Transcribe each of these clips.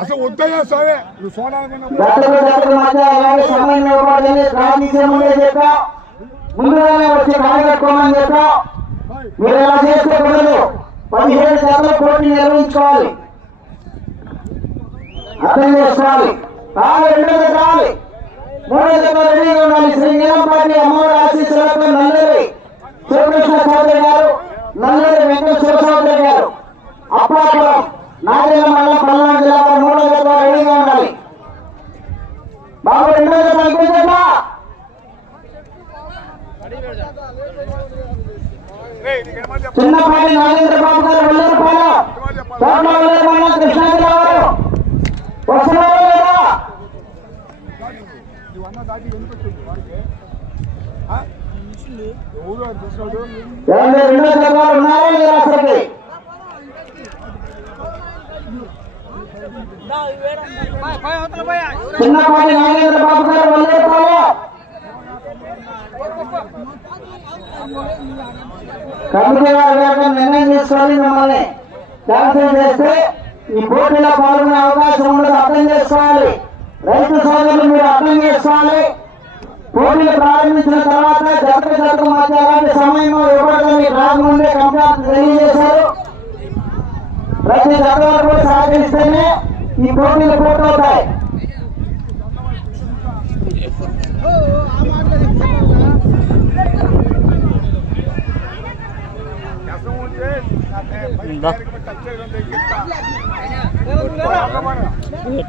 అసలు వద్దయ్యా సరే నువ్వు చెప్పాం ముందుగానే వచ్చి కాయగట్టుకోమని చెప్పాం మీరు ఇలా చేస్తే కుదరదు? పదిహేడు జతలు పోటీ నిర్వహించుకోవాలి. అర్థం చేసుకోవాలి. కావాలి రెండో జత కావాలి. మూడో రెడీగా ఉండాలి శ్రీ నీలంపాటి అమ్మవారి ఆశీస్సులతో నల్లేరి శివకృష్ణ చౌదరి గారు నల్లూరి వెంకటేశ్వర చౌదరి గారు. అప్పాపురం నాగరిక మండలం పల్నాడు జిల్లా వారు మూడో జత రెడీగా ఉండాలి. బాబు రెండో జత అనుకుంటా చిన్నపాటి నాగేంద్ర బాబు గారు వెళ్ళారు తోట వెళ్ళారు మండలం కృష్ణా జిల్లా వారు. వస్తున్నారా లేదా నువ్వు అన్న దాటి ఎందుకు వచ్చింది వాడికి ఆ? ఎవరు వాడు చూసినాడు ఏమండి లేదా అసలుకి? చిన్నపాటి నాగేంద్ర బాబు గారు వెళ్ళారు కమిటీ వారు కనుక నిర్ణయం తీసుకోవాలి మిమ్మల్ని. క్యాన్సిల్ చేస్తే ఈ పోటీలో పాల్గొనే అవకాశం ఉండదు అర్థం చేసుకోవాలి. రైతు సోదరులు మీరు అర్థం చేసుకోవాలి. పోటీలు ప్రారంభించిన తర్వాత జతకు జతకు మధ్య ఎలాంటి సమయం ఇవ్వడానికి రాకముందే కంప్లైంట్ తెలియజేశారు. ప్రతి జత కూడా సహకరిస్తేనే ఈ పోటీలు పూర్తవుతాయి. వ్యసనం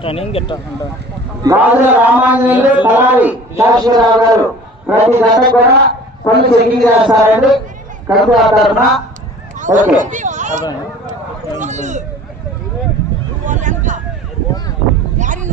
టర్నింగ్ గిట్ట గాజుల రామాంజనేయులు తలారి శాశ్వరరావు గారు. ప్రతి జత కూడా పనులు చెక్కింగ్ చేస్తారండి. కడుపు తరఫున ఓకే. యాడి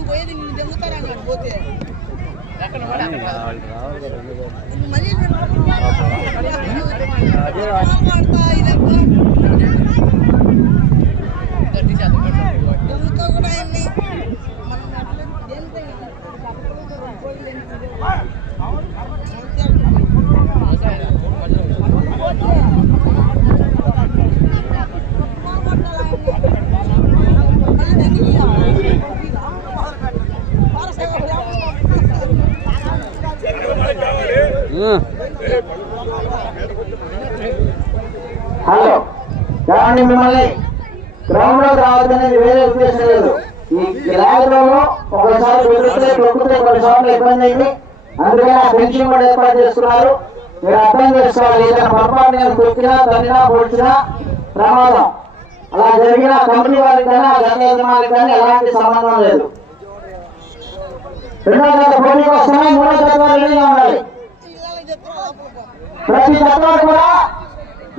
హలో కానీ మిమ్మల్ని గ్రౌండ్లోకి రావద్దనేది వేరే ఉద్దేశం లేదు. ఈ గ్రామంలో ఒకసారి వెళ్తే తొక్కితే కొన్నిసార్లు ఇబ్బంది అయింది. అందుకని ఆ పెన్షన్ కూడా ఏర్పాటు చేస్తున్నారు మీరు అర్థం చేసుకోవాలి. ఏదైనా పొరపాటు నేను తొక్కినా తన్నినా పొడిచినా ప్రమాదం. అలా జరిగిన కంపెనీ వారికి కానీ ఆ గత యజమానికి కానీ ఎలాంటి సంబంధం లేదు. రెండో గత పోటీకి వస్తున్నాయి. మూడో గత రెడీగా ఉండాలి. ప్రతి జత కూడా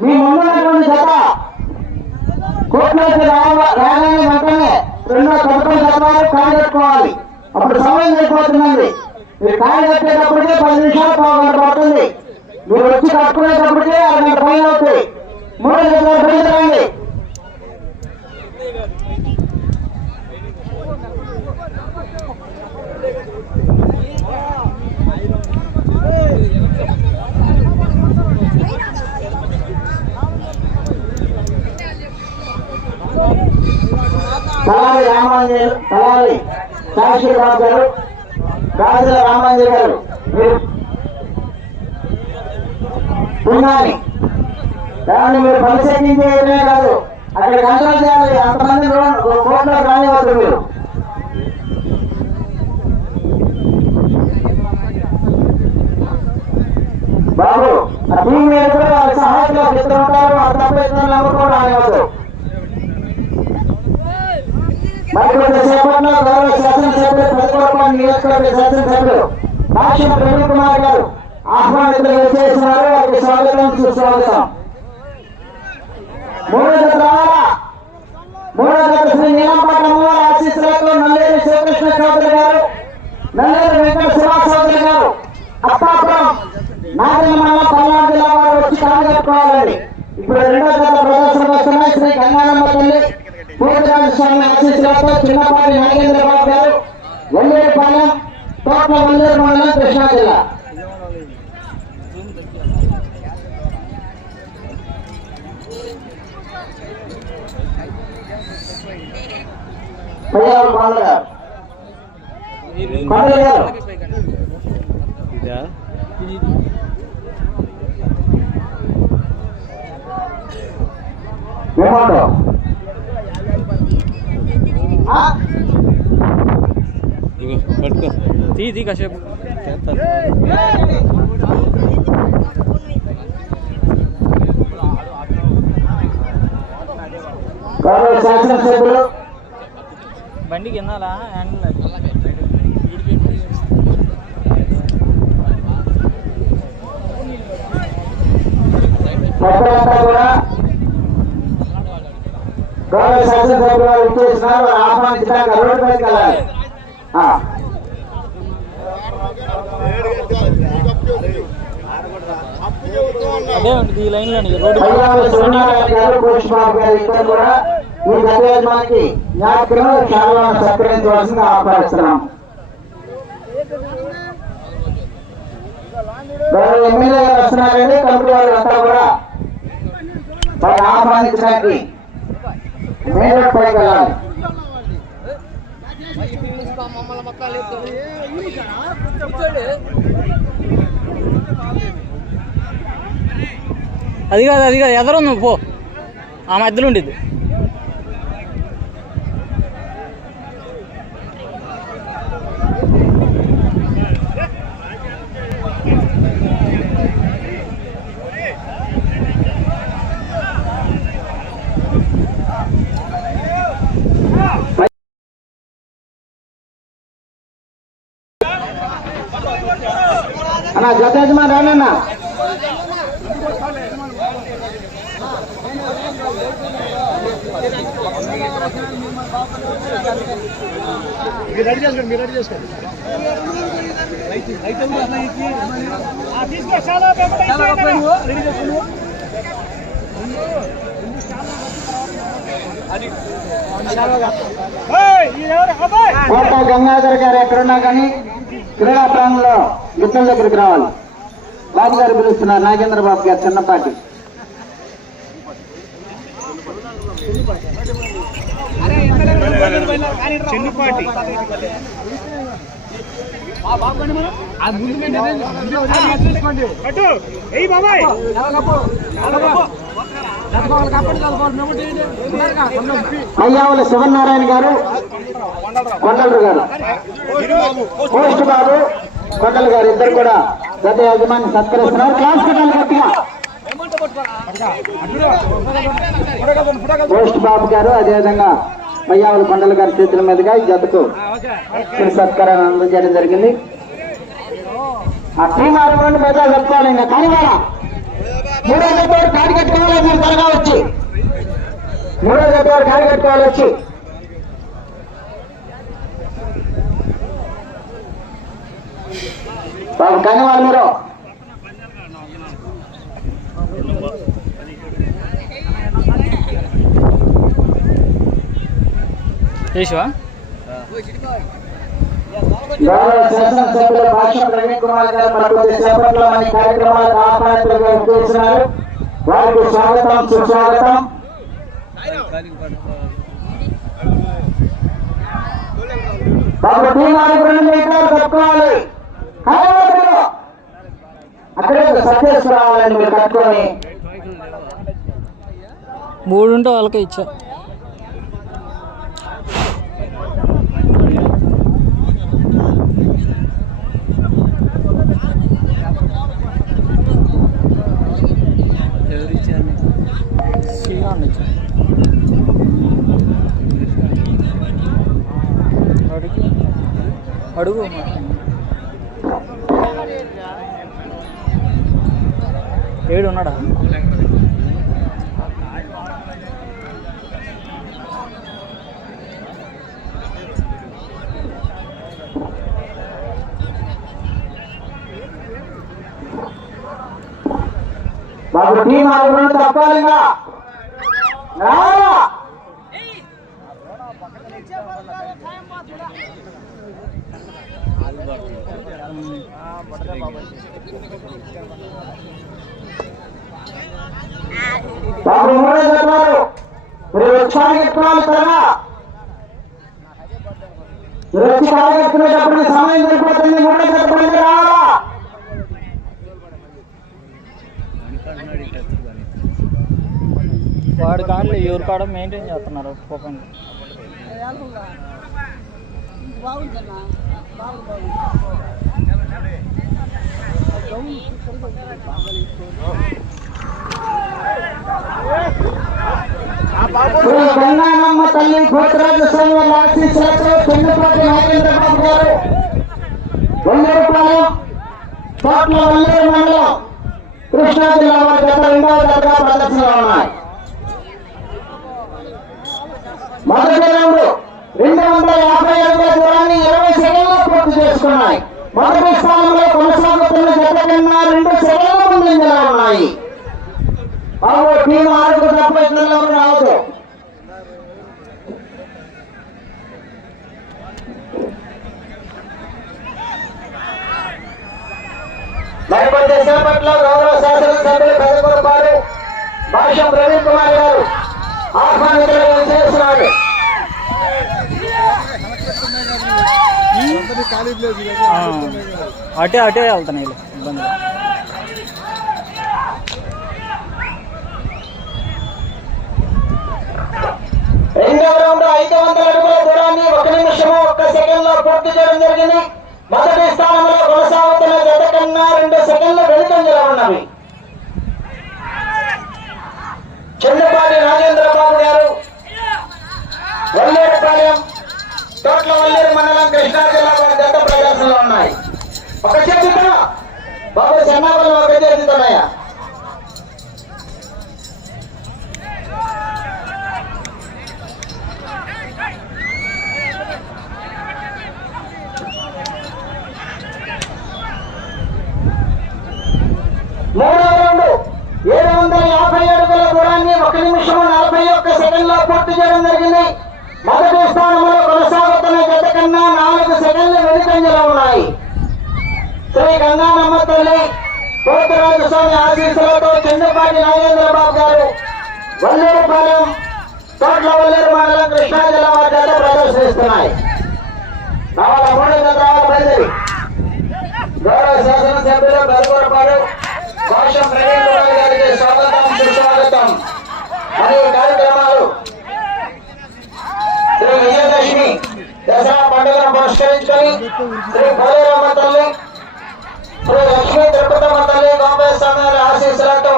మీ ముందున్నటువంటి జత కోర్టులోకి రావ- రాగానే వెంటనే రెండో తదుపరి జతవారు కాయ అప్పుడు సమయం అయిపోతుందండి మీరు కాయ పది నిమిషాలు పావుగంట పడుతుంది. మీరు వచ్చి కట్టుకునేటప్పటికే అరగంట పైన అవుతాయి మూడో జతవారు తలారి రామాంజనేయులు తలారి శాశ్వరరావు గారు రాజుల రామాంజనేయ గారు మీరు పుణ్యాన్ని దాన్ని మీరు పరిశీలించేయడమే కాదు. అక్కడ కంట్రోల్ చేయాలి. అంతమంది కోట్లో రానివ్వద్దు మీరు. బాబు ఆ టీం మీద కూడా వాళ్ళ సహాయకులు ఇద్దరు ఉంటారు. ఆ తప్ప ఇద్దరు ఎవరు కూడా రానివ్వద్దు. మరి కొంతసేపట్లో గౌరవ శాసనసభ్యులు ప్రతిపక్ష నియోజకవర్గ శాసనసభ్యులు భాష్యం ప్రవీణ్ కుమార్ గారు ఆహ్వానితులు చేస్తున్నారు వారికి స్వాగతం సుస్వాగతం మూడో జత మూడో జత శ్రీ నల్లేరు శివకృష్ణ చౌదరి గారు నల్లేరు వెంకట చౌదరి గారు అప్పాపురం పల్నాడు జిల్లా వారు వచ్చి కాలగట్టుకోవాలండి ఇప్పుడు రెండో జత ప్రదర్శనకు వస్తున్నాయి శ్రీ గంగానమ్మ తల్లి పూర్తిరాజు స్వామి ఆశీస్సులతో చిన్నపాటి నాగేంద్ర బాబు గారు వల్లేరుపాలెం తోట వల్లేరు మండలం కృష్ణా జిల్లా. గారు. గారు. ఇదా ఏమంటావు ఆ? ఇగో పట్టుకో. తీ తీ కాసేపు. చేస్తాను బండి కిందాలా? హ్యాండిల్ కూడా గౌరవ శాసనసభ్యులు వారు ఆహ్వానించడానికి రోడ్డు పైకి వెళ్ళాలి ఆ. అదే ఉంటుంది ఈ రోడ్డు ఇద్దరు కూడా ఈ గత యజమానికి జ్ఞాపకం చాలా సత్కరించవలసింది ఆహ్వానిస్తున్నాం ఎమ్మెల్యే గారు వస్తున్నారండి కమిటీ కూడా వారు ఆహ్వానించడానికి రోడ్ పైకి వెళ్ళాలి. మమ్మల్ని మొక్కలు అది కాదు అది కాదు. ఎదరుంది పో. ఆ మధ్యలో ఉండిద్ది. అన్న జత యజమాని రానన్నా. మీరు రెడీ చేసుకోండి మీరు రెడీ చేసుకోండి. చేసుకోండి. గంగాధర్ గారు ఎక్కడున్నా కానీ క్రీడా ప్రాంగంలో గిత్తల దగ్గరికి రావాలి బాబు గారు పిలుస్తున్నారు నాగేంద్ర బాబు గారు చిన్నపాటి చెన్నుపాటి బాబాయ్ అయ్యావుల శివనారాయణ గారు కొండలరు గారు. పోస్ట్ బాబు కొండలు గారు ఇద్దరు కూడా గత యజమాని సత్కరిస్తున్నారు. క్లాస్ గట్టిగా. పోస్ట్ బాబు గారు అదేవిధంగా అయ్యావుల కొండల గారి చేతుల మీదుగా ఈ జతకు సత్కారాన్ని అందజేయడం జరిగింది. ఆ టీం ఆడుకోండి బయట చెప్పుకోవాలి ఇంకా. కానీ మూడో వారు కాడి కట్టుకోవాలి? మీరు త్వరగా వచ్చి. మూడో వారు కాడి కట్టుకోవాలి వచ్చి. బాబు కానీ వాళ్ళు మీరు చేసావా గౌరవ శాసనసభ్యులు భాష ప్రవీణ్ కుమార్ గారు మరికొద్ది సేపట్లో మన కార్యక్రమాలకు ఆహ్వానితులుగా చేస్తున్నారు వారికి స్వాగతం సుస్వాగతం బాబు కట్టుకోవాలి అక్కడే రావాలని మీరు కట్టుకొని మూడు వాళ్ళకే ఇచ్చా శ్రీకాంత్ ఇచ్చా అడుగు అడుగు. ఏడు ఉన్నాడా? బాబు తప్పాలి ఇంకా రావాలా వచ్చి సమయం సరిపోతుంది మూడో చెప్పండి రావాలా వాడి కార్డులు ఎవరి కాడ మెయింటైన్ చేస్తున్నారు ఒక్కొక్కరిని బాగుందన్నా బాగుంది. గంగానమ్మ తల్లి భూతరాజ స్వామి వారి ఆశీస్సులతో చెన్నపాటి నాగేంద్ర బాబు గారు వల్లేరుపాలెం తోట్ల వల్లే మండలం కృష్ణా జిల్లా వారి గత రెండవ దశగా ప్రదర్శనలో ఉన్నాయి మొదటి రెండు వందల యాభై అడుగుల దూరాన్ని ఇరవై సెకండ్లు పూర్తి చేసుకున్నాయి. మొదటి స్థానంలో కొనసాగుతున్న జత కన్నా రెండు సెకండ్ల ముందంజలో ఉన్నాయి. బాబు టీం ఆరుగురు తప్ప ఇతరులు రావద్దు. మరికొద్ది సేపట్లో గౌరవ శాసనసభ్యులు పెదకొరపాడు భాష్యం ప్రవీణ్ కుమార్ గారు ఆహ్వానితులుగా చేస్తున్నాడు అటే అటే వెళ్తున్నాయి ఇబ్బంది. లేదు. రెండవ రౌండ్ ఐదు వందల అడుగుల దూరాన్ని ఒక నిమిషము ఒక్క సెకండ్లో పూర్తి చేయడం జరిగింది. మొదటి స్థానంలో కొనసాగుతున్న జత కన్నా రెండు సెకండ్లు వెనుకంజలో ఉన్నవి. చెన్నపాటి నాగేంద్ర బాబు గారు వల్లేరుపాలెం తోట్ల వల్లేరు మండలం కృష్ణా జిల్లా వారి జత ప్రదర్శనలో ఉన్నాయి. ఒక చేతితో బాబు చెన్నాపల్లి ఒక చేతితోనయ్యా మూడవ రౌండ్. ఏడు వందల యాభై అడుగుల దూరాన్ని ఒక నిమిషం నలభై ఒక్క సెకండ్లో పూర్తి చేయడం జరిగింది. మొదటి స్థానంలో కొనసాగుతున్న జత కన్నా నాలుగు సెకండ్లు వెనుకంజలో ఉన్నాయి శ్రీ గంగానమ్మ తల్లి పోతురాజు స్వామి ఆశీస్సులతో చంద్రపాటి నాగేంద్రబాబు గారు వల్లేరుపాలెం తోట్ల వల్లేరు మండలం కృష్ణా జిల్లా వారి ప్రదర్శిస్తున్నాయి. రావాల మూడు రావాల గౌరవ శాసనసభ్యులు ప్రవీణ్ గారికి స్వాగతం సుస్వాగతం మరియు కార్యక్రమాలు. శ్రీ విజయదశమి దసరా పండుగను పురస్కరించుకొని శ్రీ పోలేరమ్మ తల్లి శ్రీ లక్ష్మీ తల్లి గోపాల ఆశీస్సులతో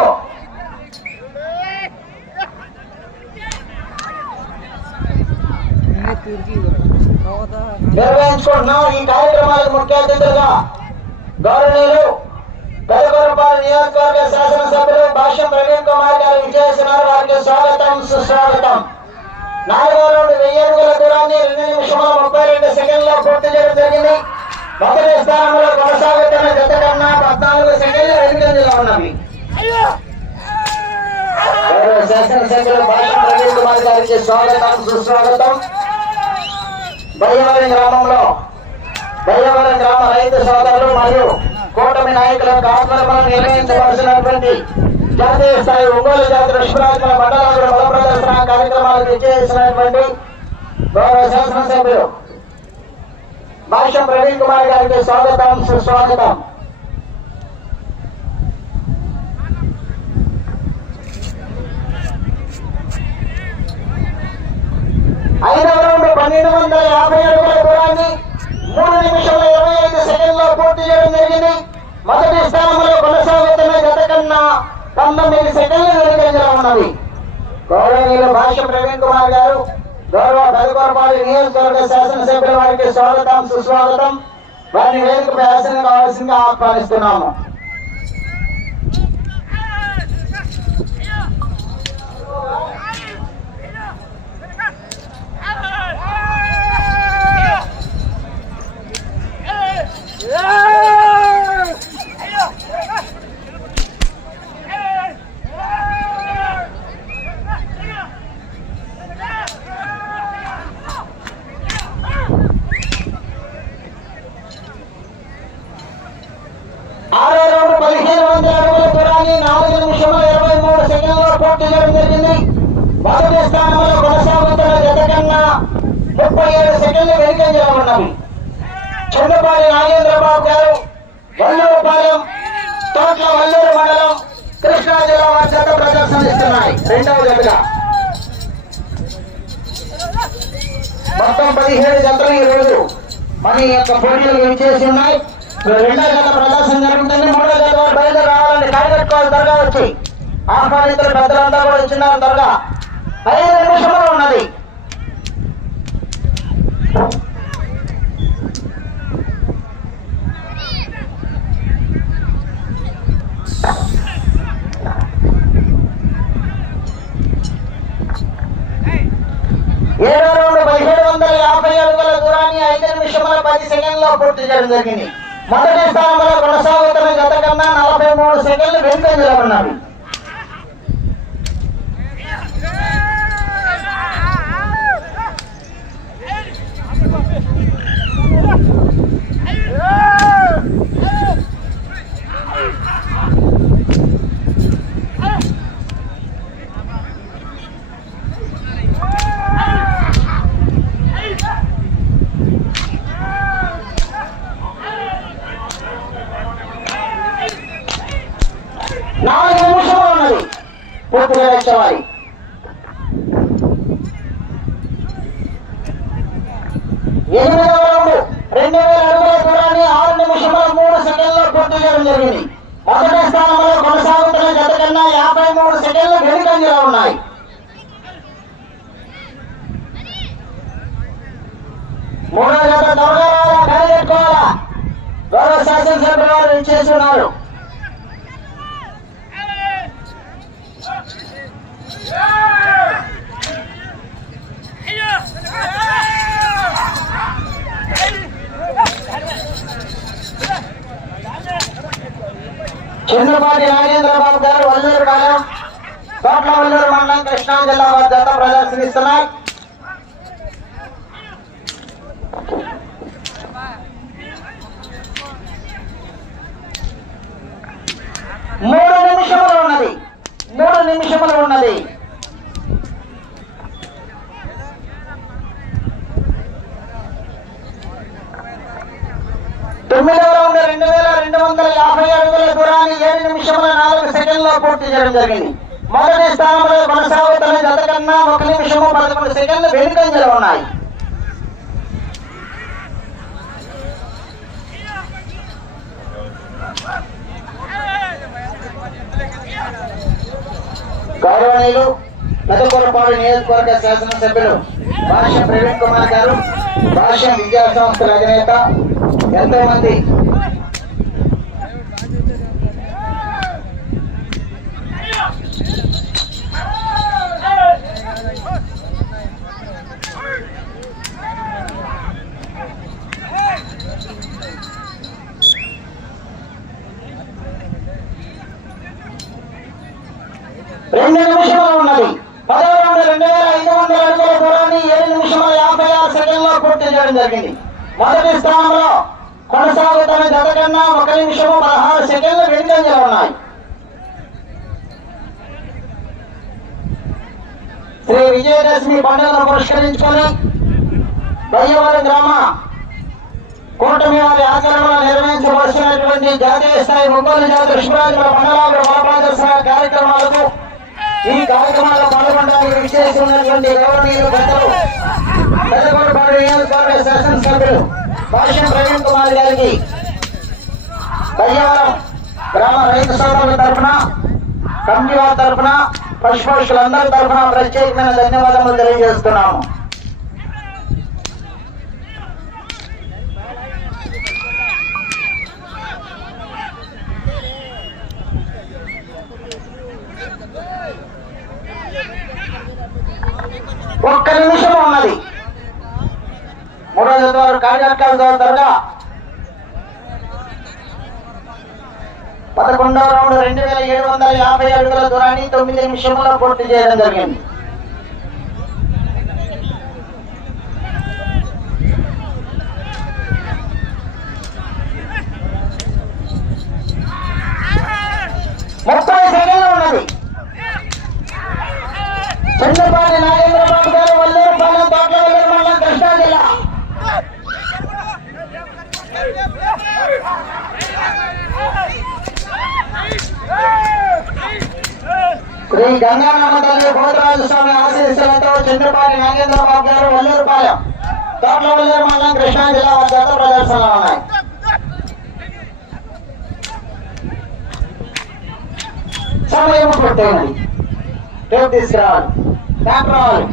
నిర్వహించుకుంటున్నాం ఈ కార్యక్రమాలకు ముఖ్య అతిథులుగా గౌరవనీయులు పెదకొరపాడు నియోజకవర్గ శాసనసభ్యులు భాష్యం ప్రవీణ్ కుమార్ గారు విజయేస్తున్నారు వారికి స్వాగతం సుస్వాగతం. నాలుగో రౌండ్ వెయ్యి అడుగుల దూరాన్ని రెండు నిమిషముల ముప్పై రెండు సెకండ్లో పూర్తి చేయడం జరిగింది. మొదటి స్థానంలో కొనసాగుతున్న జత కన్నా పద్నాలుగు సెకండ్లు వెనుకంజలో ఉన్నవి. శాసనసభ్యులు భాష్యం ప్రవీణ్ కుమార్ గారికి స్వాగతం సుస్వాగతం. బయ్యవరం గ్రామంలో బయ్యవరం గ్రామ రైతు సోదరులు మరియు కూటమి నాయకుల ఆధ్వర్యంలో నిర్వహించవలసినటువంటి జాతీయ స్థాయి ఒంగోలు జాతి ఋషభరాజుల మండలాల బల ప్రదర్శన కార్యక్రమాలకు ఇచ్చేసినటువంటి గౌరవ శాసనసభ్యులు భాష్యం ప్రవీణ్ కుమార్ గారికి స్వాగతం సుస్వాగతం. ఐదవ రౌండ్ పన్నెండు వందల యాభై అడుగుల దూరాన్ని మూడు నిమిషాల ఇరవై ఐదు సెకండ్లో పూర్తి చేయడం జరిగింది. మొదటి స్థానంలో కొనసాగుతున్న గత కన్నా పంతొమ్మిది సెకండ్లు వెనుకంజలో ఉన్నది గౌరవనీయులు భాష ప్రవీణ్ కుమార్ గారు గౌరవ పెదకొరపాటి నియోజకవర్గ శాసనసభ్యుల వారికి స్వాగతం సుస్వాగతం వారిని వేదికపై ఆసన కావాల్సిందిగా ఆహ్వానిస్తున్నాము Yeah! పూర్తి జరిగింది. మొదటి స్థానంలో కొనసాగుతున్న జత కన్నా ముప్పై ఏడు సెకండ్లు వెనుకంజలో ఉన్నవి చంద్రపాలి నాగేంద్రబాబు గారు వల్లూరుపాలెం తోట్ల వల్లూరు మండలం కృష్ణా జిల్లా వారి జత ప్రదర్శనిస్తున్నాయి రెండవ జతగా మొత్తం పదిహేడు జతలు ఈ రోజు మన యొక్క పోటీలు విచ్చేసి ఉన్నాయి. రెండో జత ప్రదర్శన జరుగుతుంది. మూడో జత వారు బయలుదేరి రావాలని కాయగట్టుకోవాలి త్వరగా వచ్చి ఆహ్వానితులు పెద్దలంతా కూడా వచ్చినారు త్వరగా. ఐదు నిమిషంలో ఉన్నది. ఏడో రెండు పదిహేడు వందల యాభై అడుగుల దూరాన్ని ఐదు నిమిషముల పది సెకండ్లో పూర్తి చేయడం జరిగింది. మొదటి స్థానంలో కొనసాగుతున్న గత కన్నా నలభై మూడు సెకండ్లు వెనుకంజలో ఉన్నవి నాలుగు నిమిషంలో ఉన్నది పూర్తిగా వచ్చేవారి ఎనిమిదవ రౌండ్ రెండు వేల అడుగుల దూరాన్ని ఆరు నిమిషముల మూడు సెకండ్లో పూర్తి చేయడం జరిగింది మొదటి స్థానంలో కొనసాగుతున్న జత కన్నా యాభై మూడు సెకండ్లు వెనుకంజలో ఉన్నాయి మూడో జత త్వరగా రావాలా కనిపెట్టుకోవాలా గౌరవ శాసనసభ్యుల వారు ఇచ్చేసి ఉన్నారు నాగేంద్రబాబు గారు వల్లూరు కాలం తోట్ల వల్లూరు మండలం కృష్ణా జిల్లా వారి జత ప్రదర్శనిస్తున్నాయి మూడు నిమిషములు ఉన్నది. మూడు నిమిషములు ఉన్నది. తొమ్మిదవ రౌండ్ రెండు వేల రెండు వందల యాభై అడుగుల దూరాన్ని ఏడు నిమిషముల నాలుగు సెకండ్లో పూర్తి చేయడం జరిగింది. మొదటి స్థానంలో కొనసాగుతున్న జత కన్నా ఒక నిమిషము పదకొండు సెకండ్లు వెనుకంజలు ఉన్నాయి. గౌరవనీయులు పెద్దకొరపాడు నియోజకవర్గ శాసనసభ్యులు భాష ప్రవీణ్ కుమార్ గారు భాష విద్యా సంస్థల అధినేత ఎంతో మంది రెండు నిమిషములు ఉన్నది పదవ రౌండ్ రెండు వేల ఐదు వందల అడుగుల దూరాన్ని ఏడు నిమిషముల యాభై ఆరు సెకండ్లో పూర్తి చేయడం జరిగింది మొదటి స్థానంలో కొనసాగుతున్న జత కన్నా ఒక నిమిషము పదహారు సెకండ్లు వెనుకంజలో ఉన్నాయి శ్రీ విజయదశమి పండుగను పురస్కరించుకొని బయ్యవరం గ్రామ. కూటమి వారి ఆచరణలో నిర్వహించవలసినటువంటి జాతీయ స్థాయి ఒంగోలు జాతి కృష్ణరాజుల మండలాల బలప్రదర్శన కార్యక్రమాలకు ఈ కార్యక్రమాల్లో పాల్గొనడానికి విచ్చేసి గౌరవనీయులు పెద్దలు పెద్దగొడపాడు నియోజకవర్గ శాసనసభ్యులు భాష్యం ప్రవీణ్ కుమార్ గారికి బయ్యవరం గ్రామ రైతు సోదరుల తరఫున కమిటీ వారి తరఫున పశుపక్షులందరి తరఫున ప్రత్యేకమైన ధన్యవాదములు తెలియజేస్తున్నాము. ఒక్క నిమిషం ఉన్నది. మూడో జత వారు కార్యకర్తల త్వరగా పదకొండవ రౌండ్ రెండు వేల ఏడు వందల యాభై అడుగుల దూరాన్ని తొమ్మిది నిమిషంలో పూర్తి చేయడం జరిగింది ముప్పై సెకండ్లు ఉన్నది చంద్రబాబు నాగేంద్రబాబు గారు వల్లూరు పాలెం తోటల వల్లూరు మండలం కృష్ణా జిల్లా శ్రీ గంగారామ తల్లి భోజరాజు స్వామి ఆశీస్సులతో చంద్రపాటి నాగేంద్రబాబు గారు వల్లూరు పాలెం తోటల వల్లూరు మండలం కృష్ణా జిల్లా వారి జత ప్రదర్శనలో ఉన్నాయి సమయం పూర్తయినది టేప్ తీసుకురావాలి ట్యాప్ రావాలి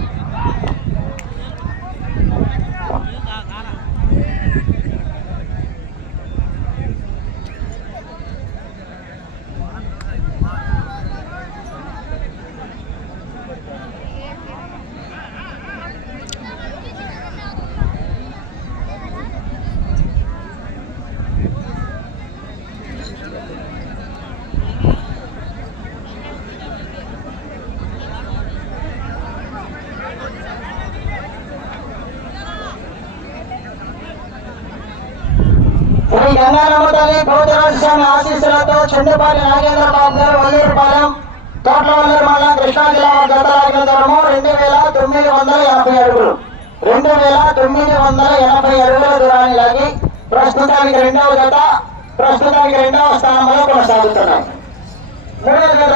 శ్రీ గంగారామ స్వామి ఆశీస్సులతో చండపాటి నాగేంద్ర బాబు గారు వల్లూరుపాలెం కోట్లవల్లూరు మండలం కృష్ణా జిల్లా వారి జత రెండు వేల తొమ్మిది వందల ఎనభై అడుగులు. రెండు వేల తొమ్మిది వందల ఎనభై అడుగుల దూరాన్ని లాగి ప్రస్తుతానికి రెండవ జత ప్రస్తుతానికి రెండవ స్థానంలో కొనసాగుతున్నాయి మూడవ జత